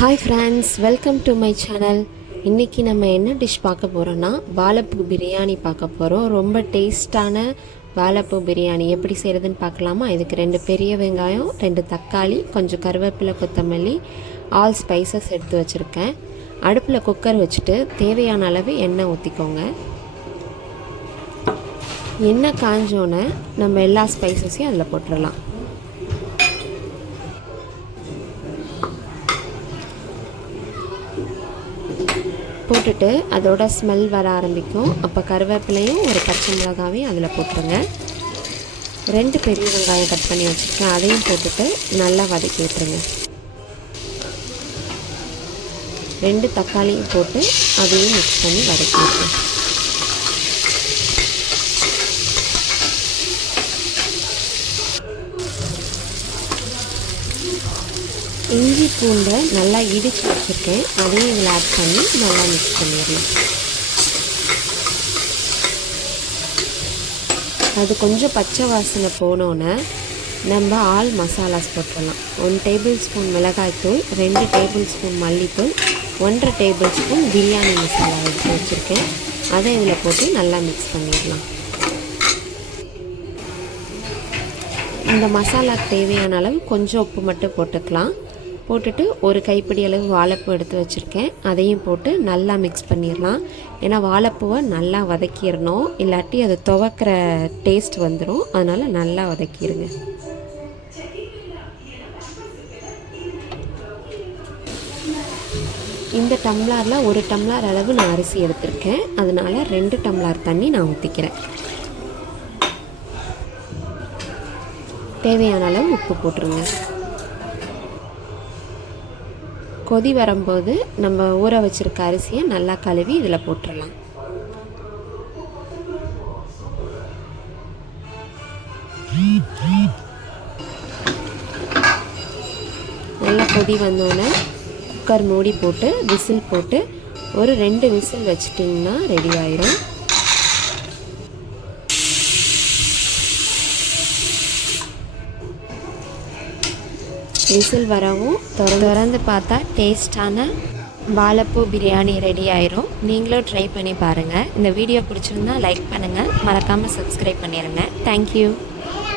Hi friends, welcome to my channel. இன்றைக்கி நம்ம என்ன டிஷ் பார்க்க போகிறோன்னா வாழைப்பூ பிரியாணி பார்க்க போகிறோம். ரொம்ப டேஸ்டான வாழைப்பூ பிரியாணி எப்படி செய்கிறதுன்னு பார்க்கலாமா? இதுக்கு 2 பெரிய வெங்காயம், 2 தக்காளி, கொஞ்சம் கருவேப்பிலை, கொத்தமல்லி, ஆல் ஸ்பைசஸ் எடுத்து வச்சுருக்கேன். அடுப்பில் குக்கர் வச்சுட்டு தேவையான அளவு எண்ணெய் ஊற்றிக்கோங்க. எண்ணெய் காஞ்சோன்னே நம்ம எல்லா ஸ்பைசஸையும் அதில் போட்டுடலாம். போட்டுட்டு அதோட ஸ்மெல் வர ஆரம்பிக்கும். அப்போ கருவேப்பிலையும் ஒரு பச்சை மிளகாவையும் அதில் போட்டுருங்க. 2 பெரிய வெங்காயம் கட் பண்ணி வச்சுருக்கேன், அதையும் போட்டுட்டு நல்லா வதக்கி விட்டுருங்க. 2 தக்காளியும் போட்டு அதையும் மிக்ஸ் பண்ணி வதக்கி விட்டுருங்க. இஞ்சி பூண்டை நல்லா இடித்து வச்சுருக்கேன், அதையும் இதில் ஆட் பண்ணி நல்லா மிக்ஸ் பண்ணிடலாம். அது கொஞ்சம் பச்சை வாசனை போனோன்னே நம்ம ஆல் மசாலாஸ் போட்டுடலாம். 1 டேபிள் ஸ்பூன் மிளகாய்த்தூள், 2 டேபிள் ஸ்பூன் மல்லித்தூள், 1.5 டேபிள் ஸ்பூன் பிரியாணி மசாலா எடுத்து வச்சுருக்கேன், அதை இதில் போட்டு நல்லா மிக்ஸ் பண்ணிடலாம். இந்த மசாலாக்கு தேவையான அளவு கொஞ்சம் உப்பு மட்டும் போட்டுக்கலாம். போட்டுட்டு ஒரு கைப்பிடி அளவு வாழைப்பூ எடுத்து வச்சுருக்கேன், அதையும் போட்டு நல்லா மிக்ஸ் பண்ணிடலாம். ஏன்னா வாழைப்பூவை நல்லா வதக்கிடணும், இல்லாட்டி அது துவக்கிற டேஸ்ட் வந்துடும். அதனால் நல்லா வதக்கிடுங்க. இந்த டம்ளரில் 1 டம்ளர் அளவு நான் அரிசி எடுத்திருக்கேன், அதனால் 2 டம்ளர் தண்ணி நான் ஊற்றிக்கிறேன். தேவையான அளவு உப்பு போட்டுருங்க. கொதி வரும்போது நம்ம ஊற வச்சுருக்க அரிசியை நல்லா கழுவி இதில் போட்டுடலாம். நல்லா கொதி வந்தோடனே குக்கர் மூடி போட்டு விசில் போட்டு ஒரு 2 விசில் வச்சிட்டிங்கன்னா ரெடி ஆயிரும். விசில் வரவும் திறந்து பார்த்தா டேஸ்டான வாழைப்பூ பிரியாணி ரெடி ஆயிரும். நீங்களும் ட்ரை பண்ணி பாருங்கள். இந்த வீடியோ பிடிச்சிருந்தா லைக் பண்ணுங்கள், மறக்காமல் சப்ஸ்கிரைப் பண்ணிடுங்க. தேங்க்யூ.